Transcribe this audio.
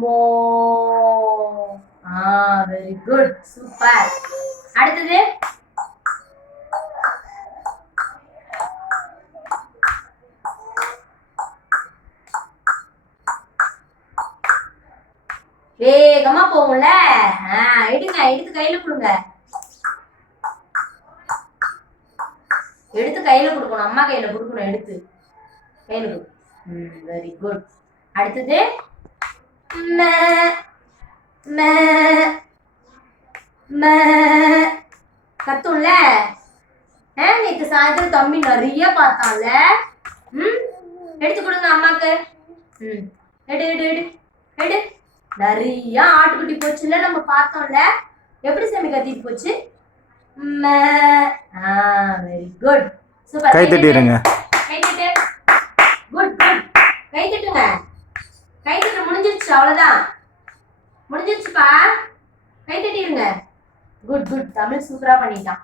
மோ. Very good, super. அடுத்தது வேகமா போகும்ல. எடுங்க, எடுத்து கையில கொடுங்க. எடுத்து கையில கொடுக்கணும், அம்மா கையில கொடுக்கணும். எடுத்து கையில கொடு. Very good. அடுத்தது கத்தும்ல. நேற்று சாயந்தரம் தம்பி நிறைய பார்த்தான்ல. எடுத்து கொடுங்க அம்மாக்கு. எடு எடு எடு எடு. நிறைய ஆட்டுக்குட்டி போச்சுல, நம்ம பார்த்தோம்ல. எப்படி சாமி கத்திட்டு போச்சு? Very good, super. கை தட்டிடுங்க. கை தட்டு. Good good. கை தட்டுங்க. கை தட்டு முடிஞ்சிருச்சு, அவ்வளவுதான். முடிஞ்சிருச்சுப்பா. கை தட்டிடுங்க. Good good. தமிழ் சூப்பரா பண்ணிட்டான்.